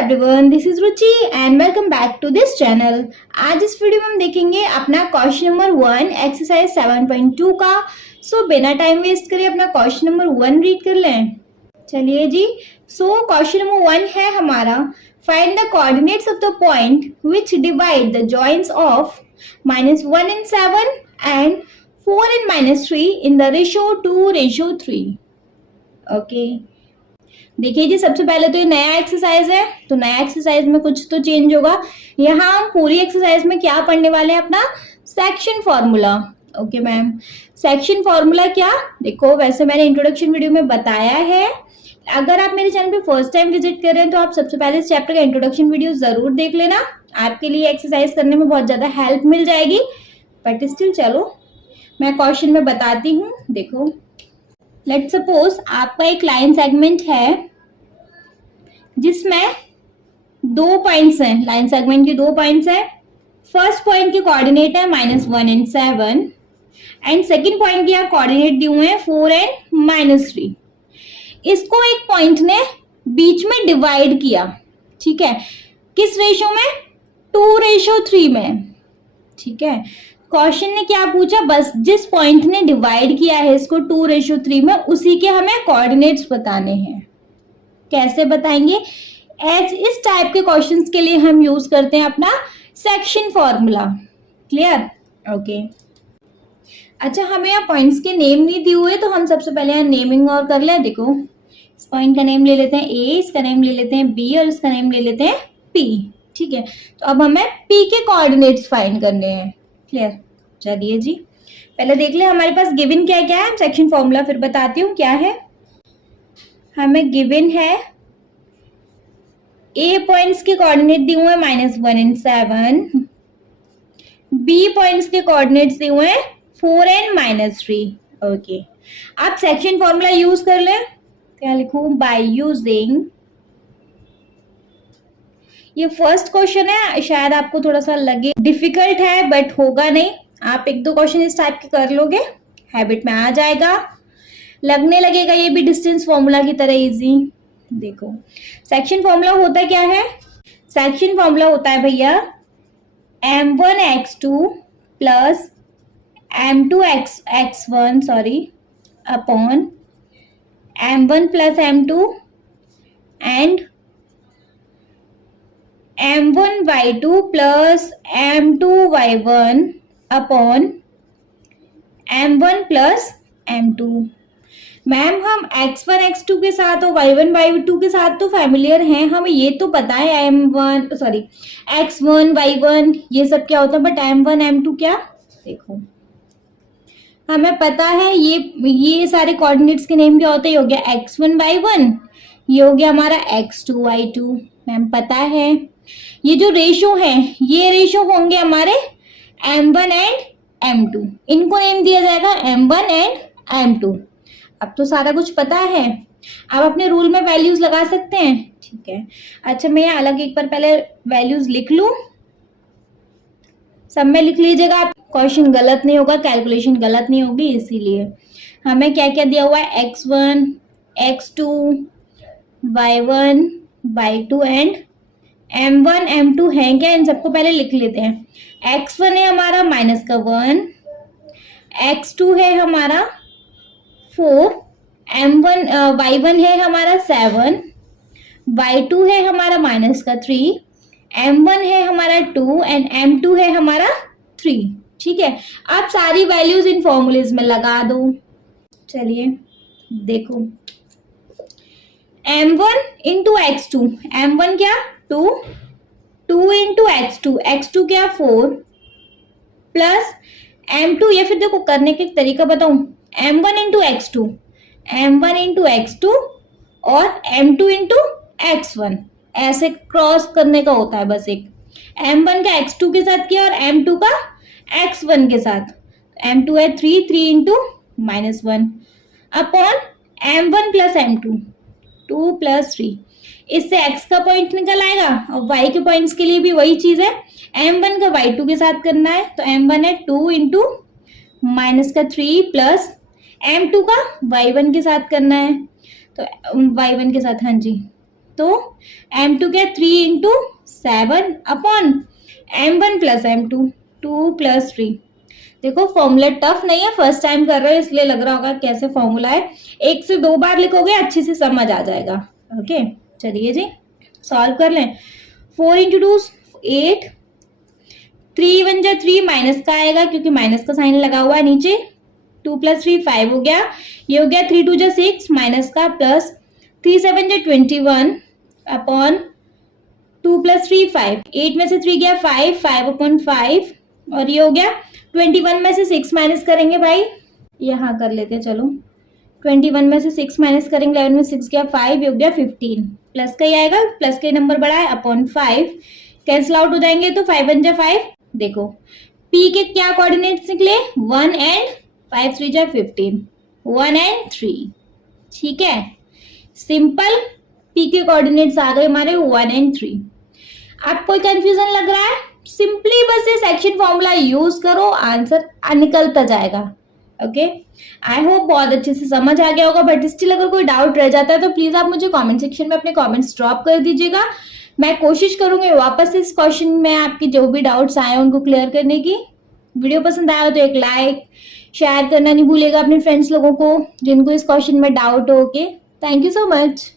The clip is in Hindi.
Everyone, this is Ruchi and welcome back to this channel. आज इस वीडियो में हम देखेंगे अपना क्वेश्चन नंबर 1 एक्सरसाइज 7.2 का। सो बिना टाइम वेस्ट करे अपना क्वेश्चन नंबर 1 रीड कर लें। चलिए जी। सो क्वेश्चन नंबर 1 है हमारा, find the coordinates of the point which divide the joints of -1 and 7 and 4 and -3 in the ratio 2:3। Okay, देखिए जी, सबसे पहले तो ये नया एक्सरसाइज है, तो नया एक्सरसाइज में कुछ तो चेंज होगा। यहाँ हम पूरी एक्सरसाइज में क्या पढ़ने वाले हैं, अपना section formula. Okay ma'am, section formula क्या, देखो वैसे मैंने इंट्रोडक्शन वीडियो में बताया है। अगर आप मेरे चैनल पे फर्स्ट टाइम विजिट कर रहे हैं तो आप सबसे पहले इस चैप्टर का इंट्रोडक्शन वीडियो जरूर देख लेना, आपके लिए एक्सरसाइज करने में बहुत ज्यादा हेल्प मिल जाएगी। बट स्टिल चलो मैं क्वेश्चन में बताती हूँ। देखो, लेट सपोज आपका एक लाइन सेगमेंट है जिसमें 2 पॉइंट्स हैं, लाइन सेगमेंट के 2 पॉइंट्स हैं। फर्स्ट पॉइंट के कोऑर्डिनेट है -1 and 7 एंड सेकंड पॉइंट के यहाँ कोऑर्डिनेट दिए हुए हैं 4 and -3। इसको एक पॉइंट ने बीच में डिवाइड किया, ठीक है, किस रेशो में, 2:3 में। ठीक है, क्वेश्चन ने क्या पूछा, बस जिस पॉइंट ने डिवाइड किया है इसको 2:3 में, उसी के हमें कोऑर्डिनेट्स बताने हैं। कैसे बताएंगे, इस टाइप के क्वेश्चंस के लिए हम यूज करते हैं अपना सेक्शन फॉर्मूला। क्लियर? ओके। अच्छा, हमें यहाँ पॉइंट्स के नेम नहीं दिए हुए, तो हम सबसे पहले यहाँ नेमिंग और कर लें। देखो, इस पॉइंट का नेम ले लेते हैं ए, इसका नेम ले लेते हैं बी और इसका नेम ले लेते हैं पी। ठीक है, तो अब हमें पी के कोऑर्डिनेट्स फाइंड करने हैं। क्लियर? चलिए जी, पहले देख ले हमारे पास गिवन क्या क्या है, सेक्शन फॉर्मूला फिर बताती हूँ क्या है। हमें गिवन है ए पॉइंट्स के कोऑर्डिनेट दिए हुए हैं -1 and 7, बी पॉइंट्स के कोऑर्डिनेट्स दिए हुए हैं 4 and -3। ओके, आप सेक्शन फॉर्मूला यूज कर लें। क्या लिखूं, बाय यूजिंग, ये फर्स्ट क्वेश्चन है, शायद आपको थोड़ा सा लगे डिफिकल्ट है बट होगा नहीं, आप 1-2 क्वेश्चन इस टाइप के कर लोगे, हैबिट में आ जाएगा, लगने लगेगा ये भी डिस्टेंस फॉर्मूला की तरह इजी। देखो, सेक्शन फॉर्मूला होता क्या है, सेक्शन फॉर्मूला होता है भैया m1x2 plus m2x1 upon m1 plus m2 and m1y2 plus m2y1 upon m1 plus m2। Ma'am हम x1 x2 के साथ और y1 y2 के साथ तो फैमिलियर हैं, हमें ये तो पता है x1 y1 ये सब क्या होता है, बट m1 m2 क्या, देखो हमें पता है ये सारे कोऑर्डिनेट्स के नेम क्या होते हैं। ये हो गया x1 y1, ये हो गया हमारा x2 y2, मैम पता है। ये जो रेशो है ये रेशो होंगे हमारे m1 एंड m2, इनको नेम दिया जाएगा m1 एंड m2। अब तो सारा कुछ पता है, आप अपने रूल में वैल्यूज लगा सकते हैं। ठीक है, अच्छा मैं यहाँ अलग एक बार पहले वैल्यूज लिख लूं, सब में लिख लीजिएगा, क्वेश्चन गलत नहीं होगा, कैलकुलेशन गलत नहीं होगी। इसीलिए हमें क्या क्या दिया हुआ है, x1 x2 y1 y2 and m1 m2 है क्या, इन सबको पहले लिख लेते हैं। x1 है हमारा -1, x2 है हमारा 4, y1 है हमारा 7, y2 है हमारा -3, m1 है हमारा 2 एंड m2 है हमारा 3। ठीक है, आप सारी वैल्यूज इन फॉर्मूलेज में लगा दो। चलिए देखो, m1 इंटू x2, m1 क्या 2 इंटू x2 क्या 4 प्लस m2, या फिर देखो करने के तरीका बताऊं, m1 इंटू x2 और m2 इंटू x1, ऐसे क्रॉस करने का होता है बस। एक m1 का x2 के साथ किया और m2 का x1 के साथ, m2 है 3 into -1 upon m1 plus m2 2 plus 3, इससे x का पॉइंट निकल आएगा और y के पॉइंट्स के लिए भी वही चीज है, m1 का y2 के साथ करना है, तो m1 है 2 इंटू -3 प्लस m2 का y1 के साथ करना है, तो y1 के साथ, हाँ जी, तो m2 क्या 3 into 7 upon m1 plus m2 2 plus 3। देखो फॉर्मूला टफ नहीं है, फर्स्ट टाइम कर रहे हो इसलिए लग रहा होगा कैसे फॉर्मूला है। 1 से 2 बार लिखोगे अच्छे से समझ आ जाएगा। ओके चलिए जी सॉल्व कर लें। 4 इंटू 2 8, 3 1 जा 3 माइनस का आएगा क्योंकि माइनस का साइन लगा हुआ है नीचे। 2 प्लस 3 5 हो गया, ये हो गया 3 2 जा 6 माइनस का प्लस 3 7 जा 21 अपॉन 2 प्लस 3 5, 8 में से 3 गया 5 5 अपॉन 5 और ये हो गया 21 में से 6 माइनस करेंगे भाई, यहाँ कर लेते हैं चलो। 21 में से 6 माइनस करेंगे, 11 में 6 गया 5, ये हो गया 15। प्लस का ही आएगा, प्लस का नंबर बड़ा है अपॉन 5, कैंसिल आउट हो जाएंगे तो 5 1 जा 5। देखो p के क्या कोऑर्डिनेट्स निकले 1 एंड 5 3 जा 15, 1 एंड 3। ठीक है सिंपल, p के कोऑर्डिनेट्स आ गए हमारे 1 एंड 3। आप कोई कंफ्यूजन लग रहा है, सिंपली बस ये सेक्शन फॉर्मूला यूज करो, आंसर निकलता जाएगा। ओके आई होप बहुत अच्छे से समझ आ गया होगा, बट स्टिल अगर कोई डाउट रह जाता है तो प्लीज आप मुझे कमेंट सेक्शन में अपने कमेंट्स ड्रॉप कर दीजिएगा। मैं कोशिश करूंगी वापस इस क्वेश्चन में आपकी जो भी डाउट्स आए उनको क्लियर करने की। वीडियो पसंद आया तो एक लाइक शेयर करना नहीं भूलिएगा अपने फ्रेंड्स लोगों को जिनको इस क्वेश्चन में डाउट हो। Okay thank you so much.